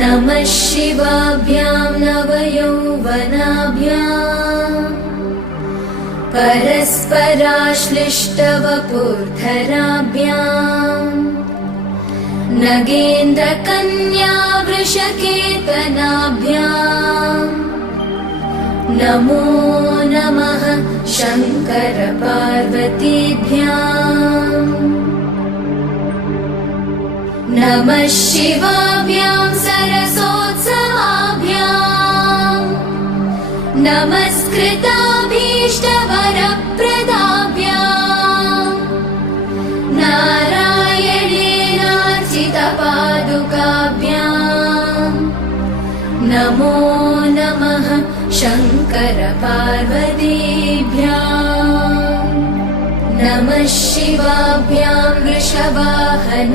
नमः शिवाभ्यां नवयौवनाभ्याम् परस्पराश्लिष्टवपुर्धराभ्याम् नगेन्द्रकन्या वृषकेतनाभ्याम् नमो नमः शङ्कर पार्वतीभ्याम् नमः शिवाभ्यां सरसोत्सवाभ्याम् नमस्कृताभीष्टवरप्रदाभ्याम् नारायणेनार्चितपादुकाभ्याम् नमो नमः शङ्कर पार्वतीभ्याम् नमः शिवाभ्यां वृषवाहना